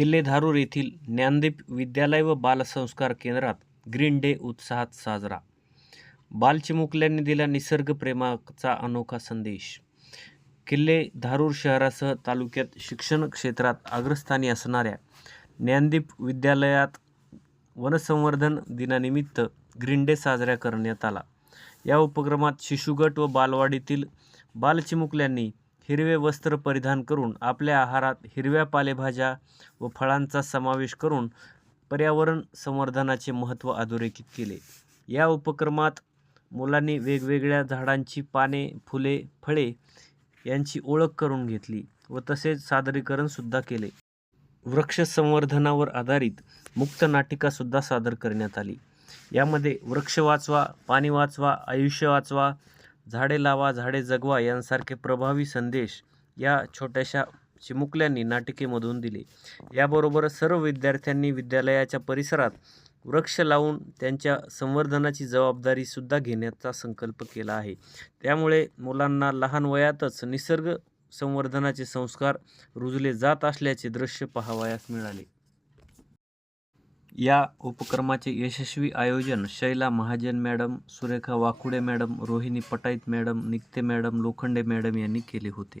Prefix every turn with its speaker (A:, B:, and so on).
A: किल्लेधारूर येथील ज्ञानदीप विद्यालय व बालसंस्कार केंद्रात ग्रीन डे उत्साहात साजरा. बालचिमुकल्यांनी दिला निसर्गप्रेमाचा अनोखा संदेश. किल्ले धारूर शहरासह तालुक्यात शिक्षण क्षेत्रात अग्रस्थानी असणाऱ्या ज्ञानदीप विद्यालयात वनसंवर्धन दिनानिमित्त ग्रीन डे साजरा करण्यात आला. या उपक्रमात शिशुगट व बालवाडीतील बालचिमुकल्यांनी हिरवे वस्त्र परिधान करून आपल्या आहारात हिरव्या पालेभाज्या व फळांचा समावेश करून पर्यावरण संवर्धनाचे महत्त्व अधोरेखित केले. या उपक्रमात मुलांनी वेगवेगळ्या झाडांची पाने फुले फळे यांची ओळख करून घेतली व तसेच सादरीकरणसुद्धा केले. वृक्ष संवर्धनावर आधारित मुक्त नाटिकासुद्धा सादर करण्यात आली. यामध्ये वृक्ष वाचवा पाणी वाचवा आयुष्य वाचवा झाडे लावा झाडे जगवा यांसारखे प्रभावी संदेश या छोट्याशा चिमुकल्यांनी नाटिकेमधून दिले. याबरोबर सर्व विद्यार्थ्यांनी विद्यालयाच्या परिसरात वृक्ष लावून त्यांच्या संवर्धनाची जबाबदारीसुद्धा घेण्याचा संकल्प केला आहे. त्यामुळे मुलांना लहान वयातच निसर्ग संवर्धनाचे संस्कार रुजले जात असल्याचे दृश्य पाहावयास मिळाले. या उपक्रमाचे यशस्वी आयोजन Shaila Mahajan madam Surekha Wakude madam Rohini Pataite madam Nikte madam Lokhande madam यांनी केले होते.